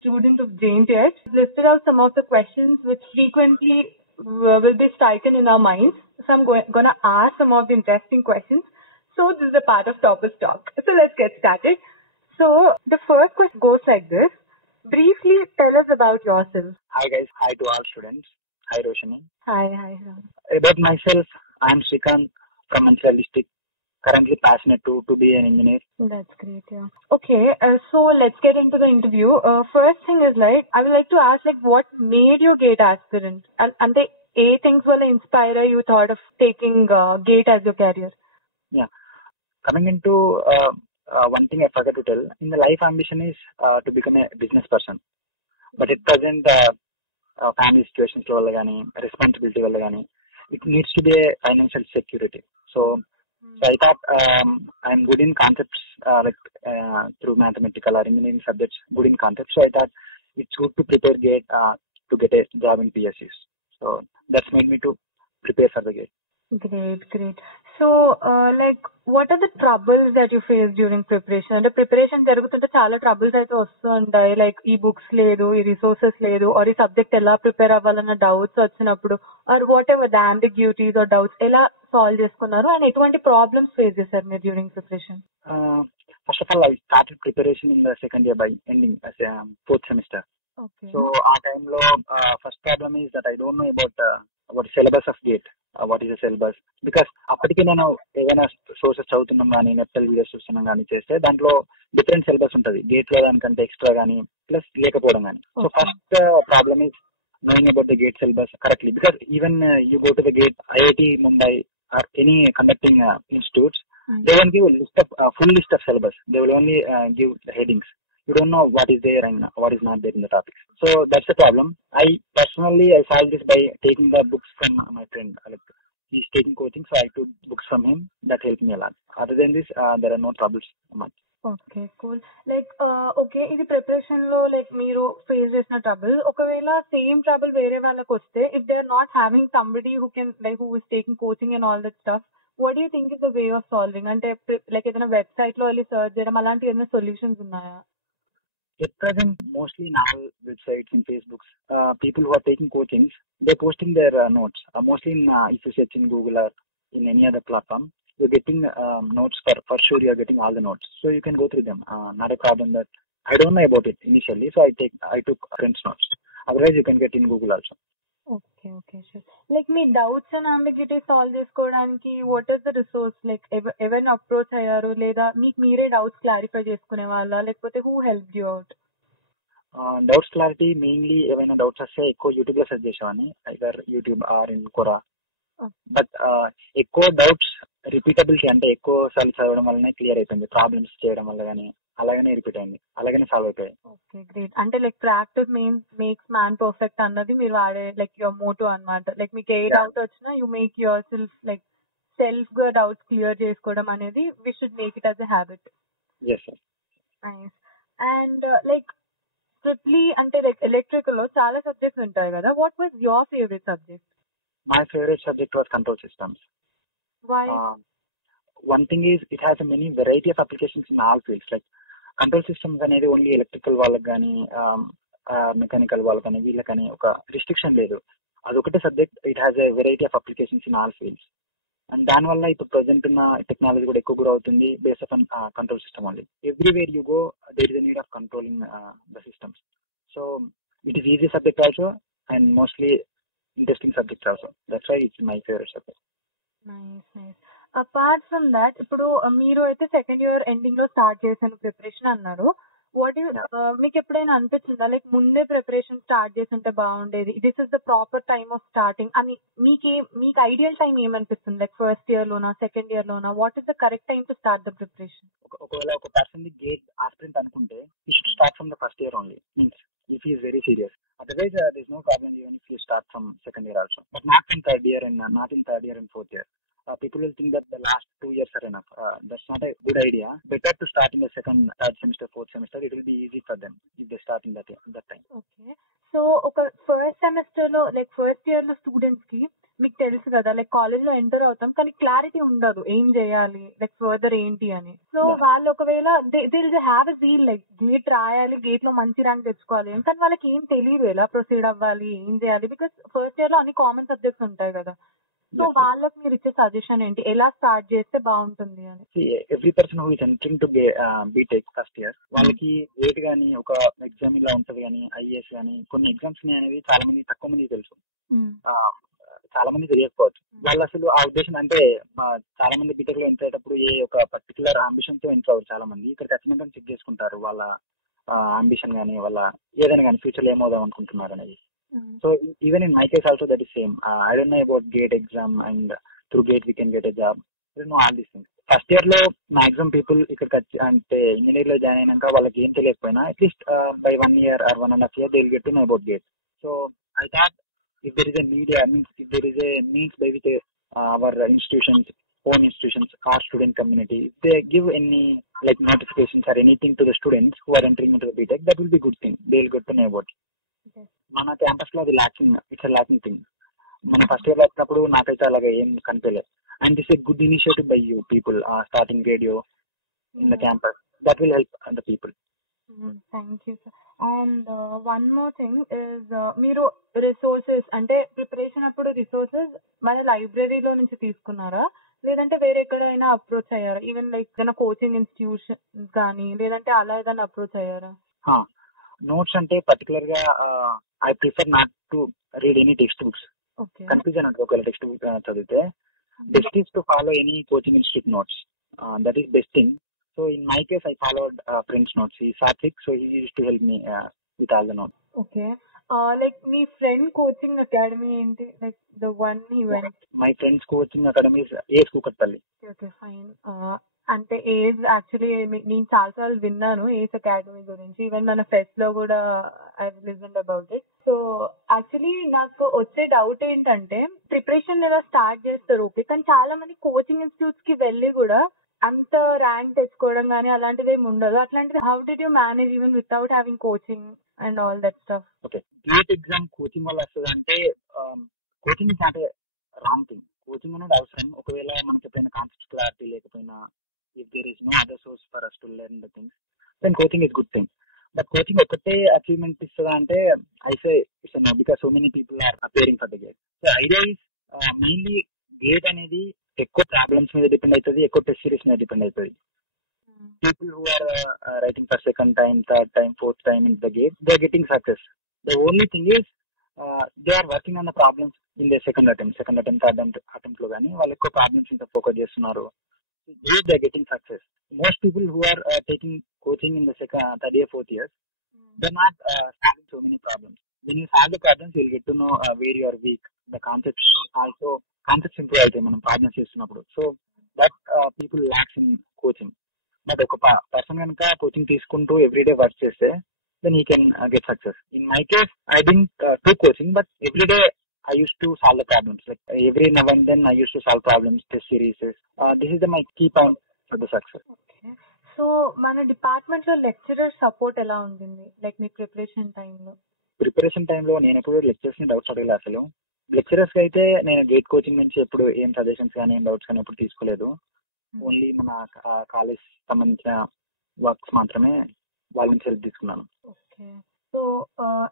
student of JNTH. Listed out some of the questions which frequently will be striken in our minds. So I'm gonna ask some of the interesting questions. So this is a part of Toppers Talk. So let's get started. So the first question goes like this. Briefly tell us about yourself. Hi guys, hi to all students. Hi Roshini. Hi. About myself, I am Srikant from Mansal district. Currently passionate to be an engineer. That's great, yeah. Okay, so let's get into the interview. First thing is I would like to ask what made you GATE aspirant? And the A things will inspire you thought of taking GATE as your career? Yeah. Coming into one thing I forgot to tell, in the life ambition is to become a business person. But at present, family situations వల్ల కానీ responsibility వల్ల కానీ it needs to be a financial security. So I thought I'm good in concepts through mathematical or engineering subjects, good in concepts. So I thought it's good to prepare GATE to get a job in PSCs. So that's made me to prepare for the GATE. Great. So, what are the troubles that you face during preparation? అంటే ప్రిపరేషన్ జరుగుతుంటే చాలా ట్రబుల్స్ అయితే వస్తూ ఉంటాయి ఈ బుక్స్ లేదు, ఈ రిసోర్సెస్ లేదు, ఆర్ ఈ సబ్జెక్ట్ ఎలా ప్రిపేర్ అవ్వాలన్న డౌట్స్ వచ్చినప్పుడు or whatever the ambiguities or doubts ఎలా సాల్వ్ చేసుకున్నారు అండ్ ఎటువంటి ప్రాబ్లమ్స్ ఫేస్ చేశారు మీరు during preparation? First of all, I started preparation in the second year by ending as a fourth semester. Okay. So our time lo first problem is that I don't know about syllabus of GATE. What is the syllabus? Because అప్పటికే నేను ఏదైనా సోర్సెస్ చదువుతున్నాం కానీ net videos చూస్తున్నాం కానీ చేస్తే దాంట్లో different syllabus ఉంటుంది గేట్ లో దానికంటే ఎక్స్ట్రా కానీ ప్లస్ లేకపోవడం కానీ. So first problem is knowing about the GATE syllabus correctly, because even you go to the GATE, IIT Mumbai or any conducting institutes, they won't give a list of full list of syllabus. They will only give the headings. You don't know what is there and what is not there in the topics. So that's the problem. I personally solved this by taking the books from my friend. He's taking coaching, so I took books from him. That helped me a lot. Other than this, there are no troubles much. Okay cool. Okay, ఇది ప్రిపరేషన్ లో మీరు ఫేస్ చేసిన ట్రబుల్, ఒకవేళ same trouble వేరే వాళ్ళకి వస్తే, if they are not having somebody who can who is taking coaching and all that stuff, what do you think is the way of solving? అంటే ఏదైనా వెబ్సైట్ లో వెళ్ళి సర్చ్ చేయడం అలాంటి ఏదైనా సొల్యూషన్స్ ఉన్నాయా? At present, mostly in all websites and Facebooks, people who are taking coachings, they're posting their notes. Mostly if you search in Google or in any other platform, you're getting notes for sure. You're getting all the notes, so you can go through them. Not a problem that I don't know about it initially, so I took friends' notes. Otherwise, you can get in Google also. Okay sure. మీ doubts and ambiguity solve చేసుకోవడానికి what is the resource? ఎవరైనా approach అయ్యారు, లేదా మీకు మీరే doubts clarify చేసుకునే వాళ్ళ, లేకపోతే who help you out? Doubts clarity mainly ఏమైనా డౌట్స్ వస్తే ఎక్కువ యూట్యూబ్ లో సెర్చ్ చేసేవాడిని, either YouTube or in Quora. But ఎక్కువ డౌట్స్ రిపీటబిలిటీ, అంటే ఎక్కువ సార్లు చదవడం వల్లనే క్లియర్ అయిపోయింది. ప్రాబ్లమ్స్ చేయడం వల్ల కానీ అలాగనే రిపీట్ అయింది, అలాగనే సాల్వ్ అయిపోయాయి. Okay great. అంటే ప్రాక్టీస్ మేక్స్ మ్యాన్ పర్ఫెక్ట్ అన్నది మీరు వాడే యువర్ మోటో అన్నమాట. మీకు ఏ డౌట్ వచ్చినా యూ మేక్ యువర్ సెల్ఫ్ గా డౌట్స్ క్లియర్ చేసుకోవడం అనేది we should make it as a habit. yes sir. Nice. And strictly అంటే ఎలక్ట్రికల్ లో చాలా సబ్జెక్ట్స్ ఉంటాయి కదా, what was your favourite subject? My favorite subject was control systems. Why? One thing is it has a many variety of applications in all fields. Like control systems అనేది only electrical వాళ్ళకి కానీ మెకానికల్ వాళ్ళకి కానీ వీళ్ళకి కానీ ఒక రిస్ట్రిక్షన్ లేదు. అదొకటే subject. It has a variety of applications in all fields. And దానివల్ల ఇప్పుడు ప్రజెంట్ ఉన్న టెక్నాలజీ కూడా ఎక్కువ గ్రో అవుతుంది based on control system only. Everywhere you go there is a need of controlling the systems. So it is easy subject also and mostly interesting subject also. That's why it's my favorite subject. Nice. Apart from that, ఇప్పుడు మీరు అయితే second year ending లో స్టార్ట్ చేశాను ప్రిపరేషన్ అన్నారు. మీకు ఎప్పుడైనా అనిపించిందా ముందే ప్రిపరేషన్ స్టార్ట్ చేసి ఉంటే బాగుండేది, this is the proper time of starting అని? మీకు ఐడియల్ టైం ఏమనిపిస్తుంది? ఫస్ట్ ఇయర్ లోనా, సెకండ్ ఇయర్ లోనా? What is the correct time to start the preparation? ఒకవేళ ఒక పర్సన్ గేట్ ఆస్పిరెంట్ అనుకుంటే he should start from the first year only. Means if he is very serious. Otherwise, there is no problem even if you start from second year also. But not in third year and fourth year. People will think that the last 2 years are enough. That's not a good idea. Better to start in the second, third semester, fourth semester. It will be easy for them if they start in that time. Okay. So ఒక first semester లో like first year లో స్టూడెంట్స్ కి మీకు తెలుసు కదా, like college లో ఎంటర్ అవుతాం కానీ క్లారిటీ ఉండదు ఏం చేయాలి, లైక్ ఫర్దర్ ఏంటి అని. సో వాళ్ళు ఒకవేళ they have a zeal like gate రాయాలి, గేట్ లో మంచి ర్యాంక్ తెచ్చుకోవాలి అని, కానీ వాళ్ళకి ఏం తెలియదు ఎలా ప్రొసీడ్ అవ్వాలి, ఏం చేయాలి, బికాస్ ఫస్ట్ ఇయర్ లో అన్ని కామన్ సబ్జెక్ట్స్ ఉంటాయి కదా. సో వాళ్ళకి మీరు ఇచ్చే సజెషన్ ఏంటి, ఎలా స్టార్ట్ చేస్తే బాగుంటుంది అని? Every person who is entering to BTech first year, వాళ్ళకి గేట్ గానీ ఒక ఎగ్జామ్ ఇలా ఉంటది కానీ ఐఏఎస్ కానీ కొన్ని ఎగ్జామ్స్ అనేవి చాలా మంది తక్కువ మంది తెలుసు, చాలా మంది తెలియకపోవచ్చు. వాళ్ళు అసలు ఆ ఉద్దేశం అంటే చాలా మంది బీటెక్ లో ఎంటర్ అయ్యేటప్పుడు ఏ ఒక పర్టికులర్ అంబిషన్ తో ఎంటర్ అవ్వరు. చాలా మంది ఇక్కడ ఖచ్చితంగా చెక్ చేసుకుంటారు వాళ్ళ అంబిషన్ కానీ వాళ్ళ ఏదైనా కానీ ఫ్యూచర్ లో ఏమవుదాం అనుకుంటున్నారు అనేది. So even in my case also that is same. I don't know about GATE exam and through GATE we can get a job. I don't know all these things. First year లో maximum people ఇక్కడ అంటే ఇంజనీర్ లో జాయిన్ అయినాక వాళ్ళకి ఏం తెలియకపోయినా at least by 1 year or 1.5 years they will get to know about GATE. So I thought if there is a media means if there is a means by which our institutions, own institutions or student community, if they give any like notifications or anything to the students who are entering into the BTech, that will be good thing. They will get to know about it. మన క్యాంపస్ లో అది locking, it's locking thing. మన first year లో వచ్చినప్పుడు నాకైతే అలాగే ఏం కనిపించలేదు. And this a good initiative by you people starting radio in the campus, that will help the people. Thank you sir. And one more thing is, మీరు రిసోర్సెస్ అంటే ప్రిపరేషన్ అప్పుడు రిసోర్సెస్ మన లైబ్రరీలో నుంచి తీసుకున్నారా, లేదంటే వేరే ఎక్కడైనా అప్రోచ్ అయ్యారా? ఈవెన్ లైక్ ఏదైనా కోచింగ్ ఇన్స్టిట్యూషన్ కానీ లేదంటే అలా ఏదైనా అప్రోచ్ అయ్యారా? నోట్స్ అంటే పర్టికులర్ గా I prefer not to read any text books. Confusion అంటే ఒకవేళ టెక్స్ట్ బుక్ చదివితే best is to follow any coaching institute notes, that is best thing. So in my case I followed friends notes. ఈ Satvik, so he used to help me with all the notes. Okay, like మీ friend coaching academy ఏంటి, like the one he went? My friends coaching academy is ఏజ్ Kukatpally. Okay fine. అంటే age actually నేను చాలాసార్లు విన్నాను age academy గురించి, ఈవెన్ మన ఫెస్ట్ లో కూడా I listened about it. So actually నాకు వచ్చే డౌట్ ఏంటంటే, ప్రిపరేషన్ ఎలా స్టార్ట్ చేస్తారు ఓకే, కానీ చాలా మంది కోచింగ్ ఇన్స్టిట్యూట్స్ కి వెళ్ళి కూడా అంత ర్యాంక్ తెచ్చుకోవడం కానీ అలాంటిది ఏమి ఉండదు. అట్లాంటిది how did you manage even without having coaching and all that stuff? Okay, gate exam coaching వల్ల వస్తుంది అంటే coaching is not a wrong thing. Coaching అనేది అవసరం. ఒకవేళ మనకి ఎప్పుడైనా కాన్సెప్ట్ క్లారిటీ లేకపోయినా, if there is no other source for us to learn the things, then coaching is good thing. But coaching ఒకటే అచీవ్మెంట్ ఇస్తుందా అంటే I say it's a no, because so many people are appearing for the GATE. So idea is mainly GATE అనేది ఎక్కువ ప్రాబ్లమ్స్ మీద డిపెండ్ అవుతుంది, ఎక్కువ test series మీద డిపెండ్ అవుతుంది. People who are writing for second time, third time, fourth time in the GATE, they are getting success. The only thing is they are working on the problems in their second attempt, third attempt లో కానీ వాళ్ళు ఎక్కువ ప్రాబ్లమ్స్ ఇంకా ఫోకస్ చేస్తున్నారు. They are getting success. Most people who are taking coaching in the second, third year, fourth years, they're not solving so many problems. When you solve the problems, you'll get to know where you are weak. The concepts improve అయితే మనం ప్రాబ్లమ్స్ చేస్తున్నప్పుడు. So that people lacks in coaching. But ఒక పర్సన్ కనుక కోచింగ్ తీసుకుంటూ everyday work చేస్తే then he can get success. In my case, I didn't took coaching, but every day I used to solve the problems. Like every now and then I used to solve problems, test series. This is my key point for the success. Okay. So మన డిపార్ట్మెంట్ లో lecturer support ఎలా ఉంటుంది, లైక్ మీ ప్రిపరేషన్ టైంలో? ప్రిపరేషన్ టైంలో నేను ఎప్పుడు లెక్చరర్స్ ని డౌట్స్ అడగలేదు అసలు. లెక్చరర్స్ కి అయితే నేను గేట్ కోచింగ్ నుంచి ఎప్పుడు ఏం సజెషన్స్ కానీ ఏం డౌట్స్ కానీ ఎప్పుడు తీసుకోలేదు. ఓన్లీ మన కాలేజ్ సంబంధించిన వర్క్స్ మాత్రమే వాళ్ళ నుంచి హెల్ప్ తీసుకున్నాను. ఓకే. సో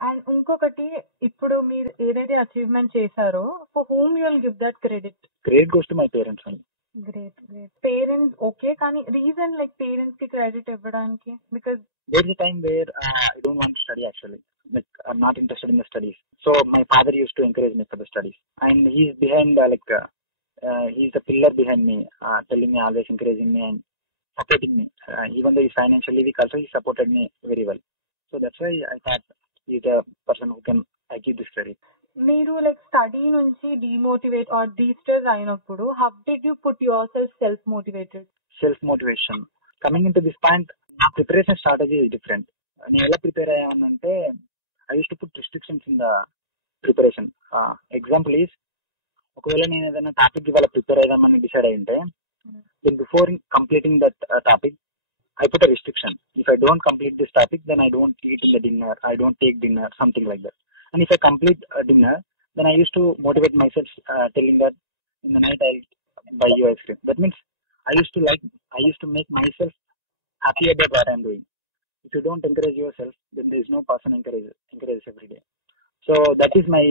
అండ్ ఇంకొకటి, ఇప్పుడు మీరు ఏదైతే అచీవ్మెంట్ చేశారో for whom you will give that credit? Credit goes to my parents అండి. గ్రేట్. పేరెంట్స్ ఓకే, కానీ రీజన్ లైక్ పేరెంట్స్ కి క్రెడిట్ ఇవ్వడానికి? Because there is a time where I don't want to study actually. Like I'm not interested in the studies. So my father used to encourage me for the studies, and he's behind he's the pillar behind me, telling me, always encouraging me and supporting me. Even though he's financially weak, also he supported me very well. So that's why I thought he's a person who can I give this credit. మీరు like study నుంచి demotivate or distress అయినప్పుడు how did you put yourself motivated? Self motivation coming in to this point, నా preparation strategy is different. నేను ఎలా prepare అయ్యానంటే I use to put restrictions in the preparation. Example is, ఒకవేళ నేను ఏదైనా topic ఇవాళ prepare అయిదామని decide అయ్యింటే, then before completing that topic I put a restriction. If I don't complete this topic, then I don't eat in the dinner. I don't take dinner, something like that. And if I complete a dinner, then I used to motivate myself, telling that in the night I'll buy you ice cream. That means I used to make myself happy about what I'm doing. If you don't encourage yourself, then there is no person encourages every day. So that is my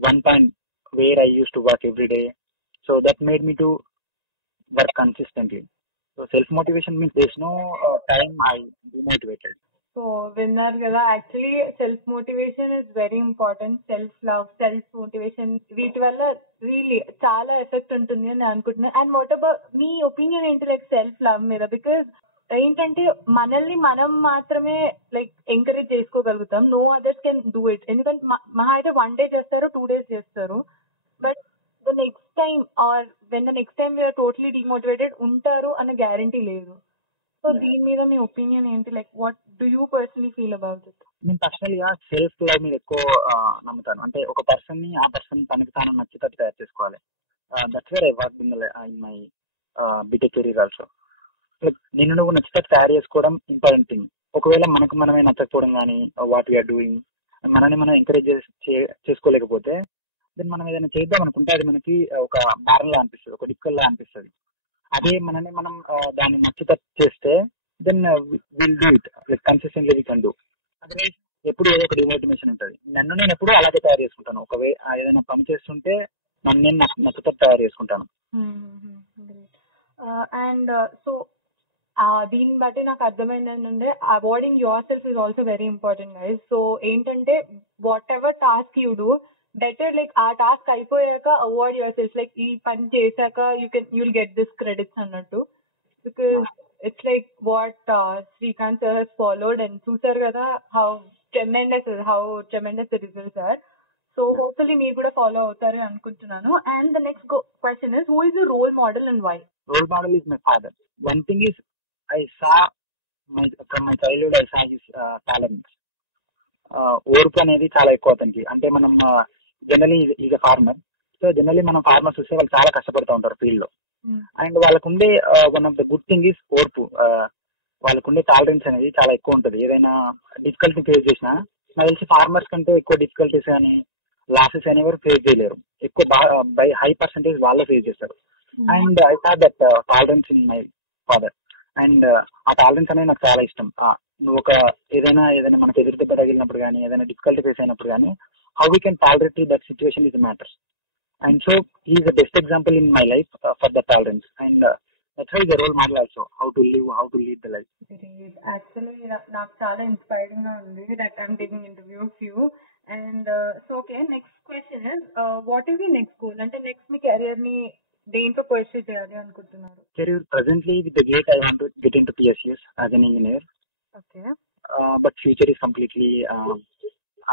one point where I used to work every day. So that made me to work consistently. So self motivation means there's no time I demotivated. So విన్నారు కదా, actually self motivation is very important. Self love, self motivation, వీటి వల్ల really చాలా effect ఉంటుంది అని అనుకుంటున్నాను. And what about మీ opinion ఏంటి లైక్ సెల్ఫ్ లవ్ మీద? బికాస్ ఏంటంటే మనల్ని మనం మాత్రమే లైక్ ఎంకరేజ్ చేసుకోగలుగుతాం. No others can do it. ఎందుకంటే మహా అయితే 1 day చేస్తారు, 2 days చేస్తారు. But the next time or when the next time we are totally demotivated ఉంటారు అనే గ్యారంటీ లేదు. సో దీని మీద మీ ఒపీనియన్ ఏంటి? Like what do you personally feel about it? నేను పర్సనల్ గా సెల్ఫ్ లవ్ మీద ఎక్కువ నమ్ముతాను. అంటే ఒక పర్సన్ ని ఆ పర్సన్ తనకి తాను నచ్చేటట్టు తయారు చేసుకోవాలి. That's where I work in my BTech career also. నిన్ను నువ్వు నచ్చేటట్టు తయారు చేసుకోవడం ఇంపార్టెంట్ థింగ్. ఒకవేళ మనకు మనమే నచ్చకపోవడం కానీ వాట్ వీఆర్ డూయింగ్ మనని మనం ఎంకరేజ్ చేసుకోలేకపోతే దెన్ మనం ఏదైనా చేద్దాం అనుకుంటే అది మనకి ఒక భారంలా అనిపిస్తుంది, ఒక డిక్కల్లా అనిపిస్తుంది. అదే మనని మనం దాన్ని నచ్చేటట్టు చేస్తే then will do it like consistently we can do. Otherwise ఎప్పుడు ఏదో ఒక డిమోటివేషన్ ఉంటుంది. నన్ను నేను ఎప్పుడు అలాగే తయారు చేసుకుంటాను. ఏదైనా పని చేస్తుంటే నన్ను నేను నచ్చేటట్టు తయారు చేసుకుంటాను. అండ్ సో దీన్ని బట్టి నాకు అర్థమైంది ఏంటంటే avoiding yourself is also very important guys. So ఏంటంటే whatever task you do better like ఆ టాస్క్ అయిపోయాక అవాయిడ్ యువర్ సెల్ఫ్. లైక్ ఈ పని చేశాక యుల్ గెట్ దిస్ క్రెడిట్స్ అన్నట్టు. Because it's like what Srikanth sir he's followed and చూసారు కదా how tremendous the results are. So hopefully మీరు కూడా ఫాలో అవుతారు అనుకుంటున్నాను. And the next question is, who is the role model and why? Role model is my father. One thing is, I saw from my childhood, I saw his talents. ఓర్పు అనేది చాలా ఎక్కువ అతనికి. అంటే మనం generally is a farmer. So generally మనం farmers చూస్తే వాళ్ళు చాలా కష్టపడుతూ ఉంటారు ఫీల్డ్ లో. అండ్ వాళ్ళకుండే one of the good thing is ఓర్పు. వాళ్ళకుండే టాలరెన్స్ అనేది చాలా ఎక్కువ ఉంటుంది. ఏదైనా డిఫికల్టీ ఫేస్ చేసినా నాకు తెలిసి ఫార్మర్స్ కంటే ఎక్కువ డిఫికల్టీస్ కానీ లాసెస్ అని ఎవరు ఫేస్ చేయలేరు. ఎక్కువ బై హై పర్సెంటేజ్ వాళ్ళే ఫేస్ చేస్తారు. And I have that tolerance in my father. And ఆ టాలరెన్స్ అనేది నాకు చాలా ఇష్టం. నువ్వు ఏదైనా మనకు ఎదురు దెబ్బ తగిలినప్పుడు కానీ ఏదైనా డిఫికల్టీ ఫేస్ అయినప్పుడు కానీ how we can tolerate that situation is matters. And so he is the best example in my life for the tolerance. And that's why the role model also how to lead the life. Actually నాకు చాలా inspiring గా ఉంది that I'm taking interview of you. And so okay, next question is, what is the next goal? అంటే next మీ career ని దేంట్లో పర్సూ చేయాలి అనుకుంటున్నారు? Career presently with the GATE I want to get into PSUs as an engineer. Okay. But future is completely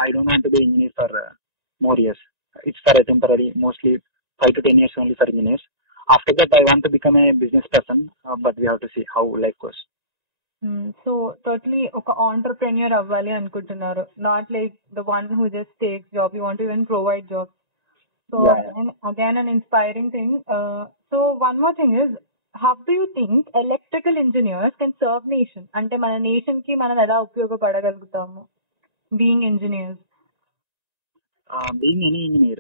I don't want to be engineer for more years. It's for a temporary, mostly 5 to 10 years only for engineers. After that I want to become a business person, but we have to see how life goes. So totally ఒక entrepreneur అవ్వాలి అనుకుంటున్నారు, not like the one who just takes job. You want to even provide jobs. So again an inspiring thing. So one more thing is, how do you think electrical engineers can serve nation? అంటే మన నేషన్ కి మనం ఎలా ఉపయోగపడగలుగుతాము being engineers? Being any engineer,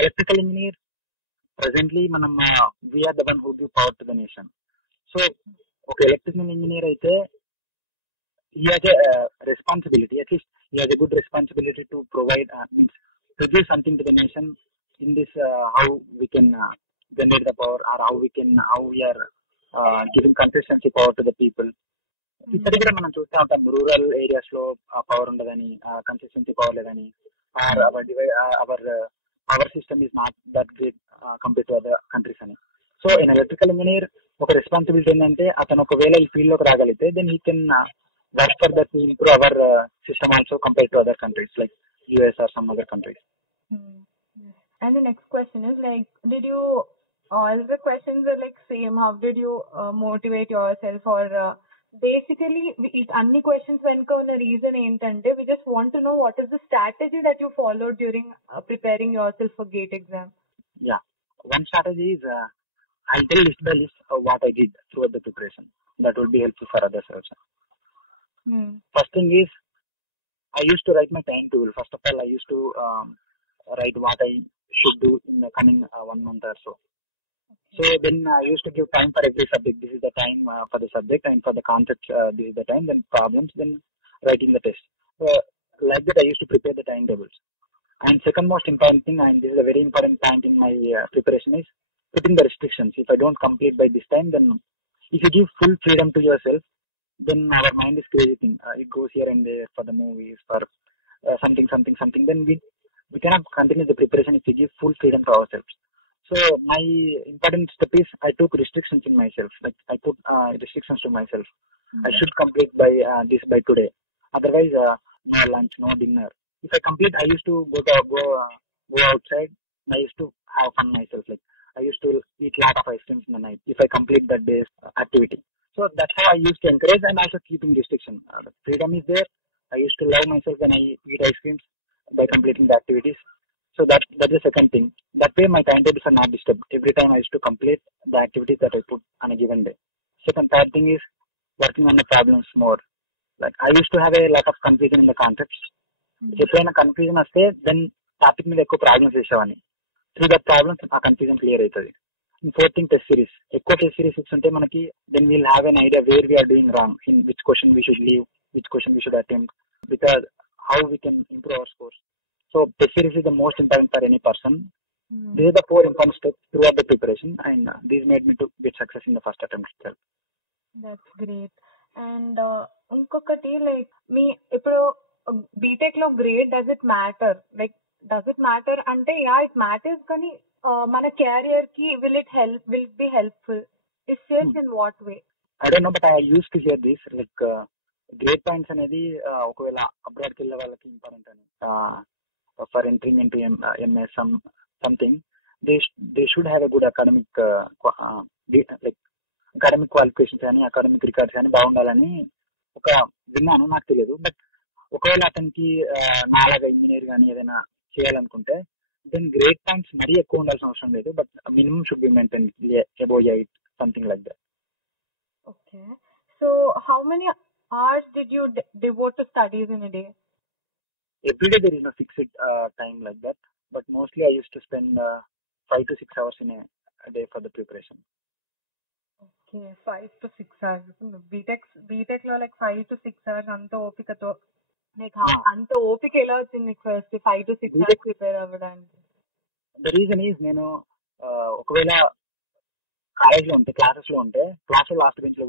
electrical engineer presently మనం we are the one who give power to the nation. So ఒక electrical engineer అయితే he has a responsibility, at least he has a good responsibility to provide means to give something to the nation in this how we can generate the power, or how we are giving consistency power to the people. ఇక్కడ కూడా మనం చూస్తూ ఉంటాం rural areas లో power ఉండదని, consistency power లేదని, our power system is not that great compare to other countries అని. So in electrical engineer ఒక రెస్పాన్సిబిలిటీ ఏంటంటే అతను ఒకవేళ ఈ ఫీల్డ్ లోకి రాగలిగితే then he can work for that to improve our system also compared to other countries like US or some other countries. And the next question is like, did you, all the questions are like same, how did you motivate yourself, or basically anni questions వెనుక ఉన్న reason ఏంటంటే we just want to know what is the strategy that you followed during preparing yourself for GATE exam. Yeah, one strategy is I'll tell list by list what I did throughout the preparation. that will be helpful for others also. Hmm. First thing is, I used to write my timetable. First of all, I used to write what I should do in the coming 1 month or so. So then I used to give time for every subject. This is the time for the subject, and for the concepts, this is the time. Then problems, then writing the test. Like that, I used to prepare the timetables. And second most important thing, and this is a very important point in my preparation, is putting the restrictions. If I don't complete by this time, then if you give full freedom to yourself, then our mind is crazy thing. It goes here and there for the movies, for something. Then we cannot continue the preparation if we give full freedom to ourselves. So my important step is I took restrictions in myself. Like I put restrictions to myself. I should complete by this by today. Otherwise, no lunch, no dinner. If I complete, I used to go outside. I used to have fun myself. Like I used to eat lot of ice creams in the night if I complete that day's activity. So that's how I used to encourage and also keeping restriction. The freedom is there. I used to love myself when I eat ice creams by completing the activities. So that's the second thing. That way my timetables are not disturbed. Every time I used to complete the activities that I put on a given day. Third thing is working on the problems more. Like I used to have a lot of confusion in the concepts. ఎప్పుడైనా confusion వస్తే then topic మీద ఎక్కువ problems చేసేవాడిని. Through that problems ఆ confusion clear అవుతుంది. Fourth thing test series. ఎక్కువ test series ఉంటే మనకి then we'll have an idea where we're doing wrong, in which question we should leave, which question we should attempt, because how we can improve our scores. So test series is the most important for any person. These are the 4 important steps throughout the preparation, and these made me to get success in the first attempt itself. That's great. And ఇంకొకటి లైక్ మీ ఇప్పుడు బీటెక్ లో grade does it matter? Like does it matter అంటే yeah it matters, కానీ మన కెరియర్ కి will be helpful? If yes, in what way? I don't know, but I used to hear this like grade points అనేది ఒకవేళ అబ్రాడ్కి వెళ్ళే వాళ్ళకి ఇంపార్టెంట్ అని, for entering into MS something they should have a good academic like academic qualifications కానీ academic records కానీ బాగుండాలని ఒక విన్నాను, నాకు తెలియదు. బట్ ఒకవేళ అతనికి నాలాగా ఇంజనీర్ కానీ ఏదైనా చేయాలనుకుంటే దెన్ గ్రేడ్ పాయింట్స్ మరీ ఎక్కువ ఉండాల్సిన అవసరం లేదు, but minimum should be maintain above 8, something like that. Okay. So how many hours did you devote to studies in a day? Every day there is no fixed time like that, but mostly I used to spend 5 to 6 hours in a day for the preparation. Okay, 5 to 6 hours. BTech లో లైక్ 5 to 6 hours అంత ఓపికతో నీకు అంత ఓపిక ఎలా వచ్చింది నీకు ఫస్ట్ 5 to 6 hours prepare అవ్వడానికి? ద రీజన్ ఈజ్ నేను ఒకవేళ కాలేజ్ లో ఉంటే క్లాసెస్ లో ఉంటే క్లాస్ లో లాస్ట్ బెంచ్ లో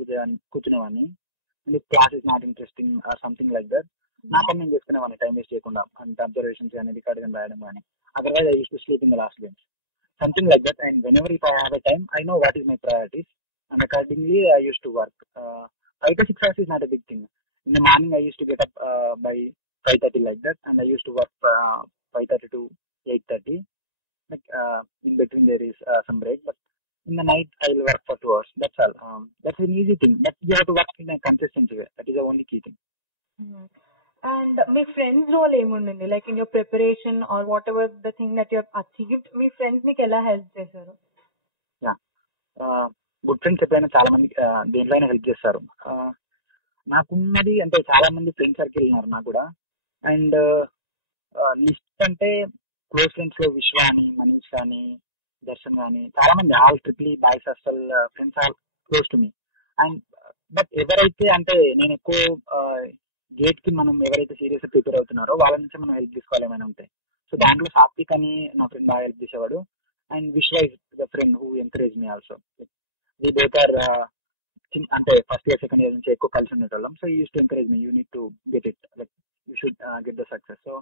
కూర్చునేవాడిని. Class is not interesting or something like that. నా పని నేను చేసుకునేవాడిని టైం వేస్ట్ చేయకుండా, అంటే అబ్జర్వేషన్స్ కానీ రికార్డ్ కానీ రాయడం కానీ. Otherwise I use to sleep in the last bench, something like that. And when ever if I have a time I know what is my priorities and accordingly I used to work. 5 to 6 hours is not a big thing. In the morning I used to get up by 5:30 like that, and I used to work 5:30 to 8:30. Like in between there is some break, but in the night I will work for 2 hours. That's all. That's an easy thing, but you have to work in a consistent way. That is the only key thing. And మీ friends role ఏముండింది? Like in your preparation or whatever the thing that you have achieved, మీ friends మీకు ఎలా హెల్ప్ చేశారు? Good friends ఎప్పుడైనా చాలా మంది దేంట్లో అయినా హెల్ప్ చేస్తారు. నాకున్నది అంటే చాలా మంది ఫ్రెండ్ సర్కిల్ ఉన్నారు నాకు కూడా. అండ్ లిస్ట్ అంటే క్లోజ్ ఫ్రెండ్స్ లో విశ్వ అని, మనీష్ కానీ, దర్శన్ కానీ, చాలా మంది all triple E boys hostel friends all close to me. And but ఎవరైతే అంటే నేను ఎక్కువ గేట్ కి మనం ఎవరైతే సీరియస్ ప్రిపేర్ అవుతున్నారో వాళ్ళ నుంచి మనం హెల్ప్ తీసుకోవాలి ఏమైనా ఉంటే. సో దాంట్లో సాత్విక్ అని నా ఫ్రెండ్ బాగా హెల్ప్ చేసేవాడు. And Vishwa is the friend who encourage me also. We both are అంటే ఫస్ట్ ఇయర్ సెకండ్ ఇయర్ నుంచి ఎక్కువ కలిసి ఉండేటోళ్ళం. So use to encourage me, you need to get it, like you should get the success. So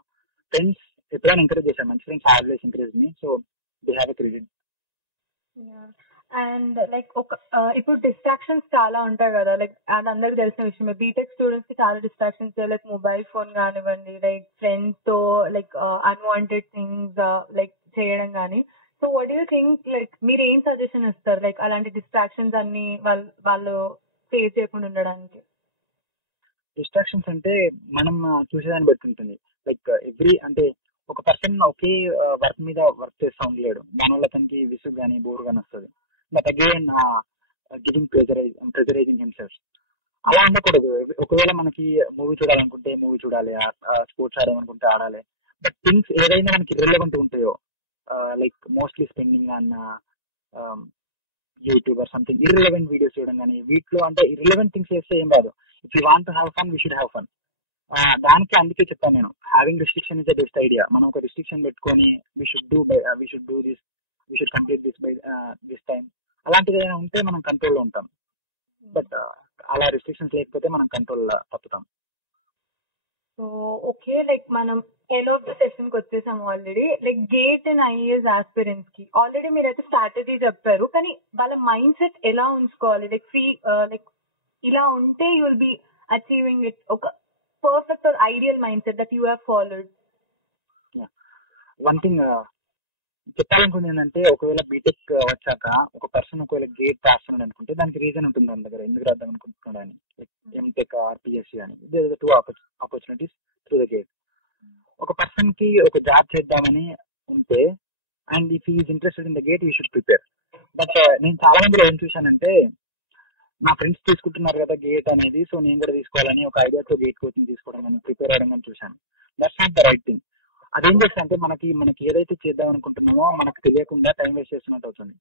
friends ఎప్పుడైనా encourage చేశాను, మంచి friends always encourage me. So they have a credit. And like ఇప్పుడు distractions చాలా ఉంటాయి కదా, లైక్ అది అందరికి తెలిసిన విషయమే. బీటెక్ స్టూడెంట్స్ కి చాలా డిస్ట్రాక్షన్స్, లైక్ మొబైల్ ఫోన్ కానివ్వండి, లైక్ ఫ్రెండ్స్ తో లైక్ అన్వాంటెడ్ థింగ్స్ లైక్ చేయడం కానీ. So what you think, like మీరు ఏం సజెషన్ ఇస్తారు లైక్ అలాంటి డిస్ట్రాక్షన్స్ అన్ని వాళ్ళు ఫేస్ చేయకుండా ఉండడానికి? డిస్ట్రాక్షన్స్ అంటే మనం చూసేదాన్ని బట్టి ఉంటుంది. లైక్ ఎవ్రీ అంటే ఒక పర్సన్ ఒకే వర్క్ మీద వర్క్ చేస్తూ ఉండలేడు, దానివల్ల అతనికి విసుగు కానీ బోర్ కానీ వస్తుంది. But again giving pressurising himself. అలా ఉండకూడదు. ఒకవేళ మనకి మూవీ చూడాలనుకుంటే మూవీ చూడాలి, స్పోర్ట్స్ ఆడాలనుకుంటే ఆడాలి. బట్ థింగ్స్ ఏదైనా మనకి రిలవెంట్ ఉంటాయో, like mostly spending on YouTube or something irrelevant videos చూడడం కానీ, వీటిలో అంటే ఇర్రిలవెంట్ థింగ్స్ చేస్తే ఏం కాదు. If you want to have fun, we should have fun. దానికి అందుకే చెప్పాను నేను, having restriction is the best idea. మనం ఒక రిస్ట్రిక్షన్ పెట్టుకొని we should do this, we should complete this by this time, అలాంటిది ఏదైనా ఉంటే మనం కంట్రోల్లో ఉంటాం. బట్ అలా రిస్ట్రిక్షన్స్ లేకపోతే మనం కంట్రోల్ తప్పుతాం. సో ఓకే, లైక్ మనం ఎండ్ ఆఫ్ ద సెషన్ కి వచ్చేసాము already. Like gate and IAS aspirants కి ఆల్రెడీ మీరైతే స్ట్రాటజీ చెప్పారు, కానీ వాళ్ళ మైండ్ సెట్ ఎలా ఉంచుకోవాలి? లైక్ ఇలా ఉంటే you will be achieving it, ఒక perfect or ideal mind set that you have followed. One thing చెప్పాలనుకుంది ఏంటంటే, ఒకవేళ బీటెక్ వచ్చాక ఒక పర్సన్ ఒకవేళ గేట్ రాస్తున్నాడు అనుకుంటే దానికి రీజన్ ఉంటుంది మన దగ్గర, ఎందుకు రాద్దాం అనుకుంటున్నాడు అని. ఎంటెక్ ఆర్ పిఎస్సి అని, two opportunities through the gate. ఒక పర్సన్ కి ఒక జాబ్ చేద్దామని ఉంటే, and if is interested in the gate, you should prepare. But నేను చాలా మందిలో ఏం చూశానంటే, నా ఫ్రెండ్స్ తీసుకుంటున్నారు కదా గేట్ అనేది, సో నేను కూడా తీసుకోవాలని ఒక ఐడియాతో గేట్ కోచింగ్ తీసుకోవడం కానీ ప్రిపేర్ అవ్వడం కానీ చూశాను. That's not the right thing. అదేం చేస్తా అంటే, మనకి ఏదైతే చేద్దాం అనుకుంటున్నామో మనకు తెలియకుండా టైం వేస్ట్ చేస్తున్నట్టు అవుతుంది.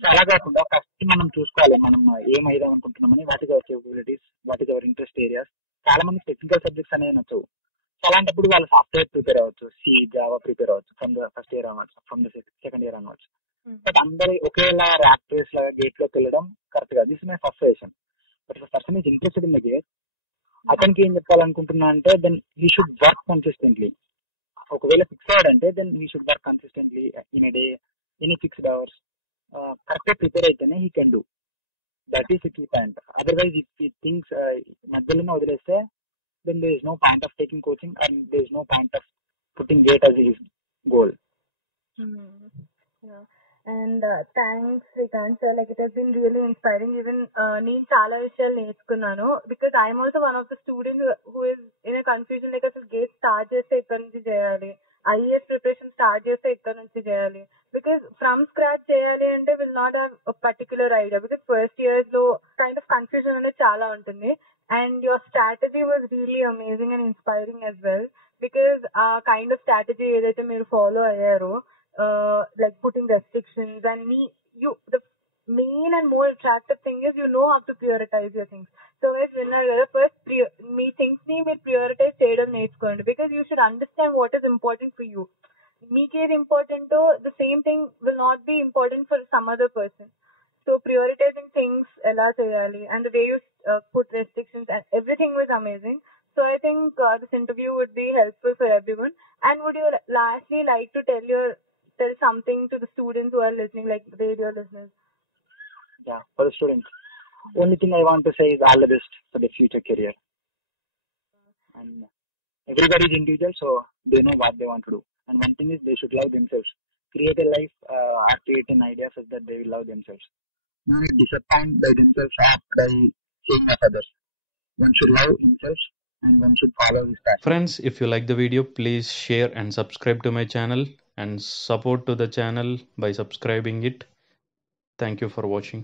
సో అలా కాకుండా ఫస్ట్ మనం చూసుకోవాలి, మనం ఏం అయిదాం అనుకుంటున్నామని, what is our capabilities, what is our interest areas. చాలా మంది టెక్నికల్ సబ్జెక్ట్స్ అనేవి నచ్చవు. సో అలాంటప్పుడు వాళ్ళు సాఫ్ట్వేర్ ప్రిపేర్ అవ్వచ్చు, జావా ప్రిపేర్ అవ్వచ్చు ఫ్రమ్ ద ఫస్ట్ ఇయర్ అనవచ్చు, ఫ్రమ్ ద సెకండ్ ఇయర్ అనవచ్చు. బట్ అందరూ ఒకేలా ర్యాక్ రేస్ లాగా గేట్ లోకి వెళ్ళడం కరెక్ట్ గా. This is my first suggestion. But person is interested in the GATE, అతనికి ఏం చెప్పాలనుకుంటున్నా అంటే, then he should work consistently. ఒకవేళ ఫిక్స్ అయ్యాడంటే then he should work consistently in a day, any fixed hours. Correct గా prepare అయితేనే he can do. That is key point. Otherwise if ఈ things మధ్యలోనే వదిలేస్తే, then there is no point of taking coaching and there is no point of putting gate as his goal. Yeah. And thanks Srikanth sir, like it has been really inspiring. Even నేను చాలా విషయాలు నేర్చుకున్నాను, because I am also one of the students who is in a confusion, like అసలు gate start చేస్తే ఎక్కడి నుంచి చేయాలి, IAS preparation start చేస్తే ఎక్కడి నుంచి చేయాలి, బికాస్ ఫ్రమ్ స్క్రాచ్ చేయాలి అంటే will not have particular idea, because first years లో కైండ్ ఆఫ్ కన్ఫ్యూజన్ అనేది చాలా ఉంటుంది. And your strategy was really amazing and inspiring as well, because kind of strategy ఏదైతే మీరు ఫాలో అయ్యారో, like putting restrictions, and the main and more attractive thing is you know how to prioritize your things. So guys, విన్నారు కదా, first me things ని మీరు ప్రియారిటైజ్ చేయడం నేర్చుకోండి, because you should understand what is important for you. మీకేది ఇంపార్టెంటో the same thing will not be important for some other person. So prioritizing things ela cheyali, and the way you put restrictions and everything was amazing. So I think this interview would be helpful for everyone. And would you lastly like to tell something to the students who are listening, like radio listeners? Yeah, for the students, only thing I want to say is all the best for the future career. And everybody is individual, so they know what they want to do. And one thing is, they should love themselves. Create a life or create an idea such that they will love themselves. Not disappointed by themselves or by seeing of others. One should love himself and one should follow his passion. Friends, if you like the video, please share and subscribe to my channel, and support to the channel by subscribing it. Thank you for watching.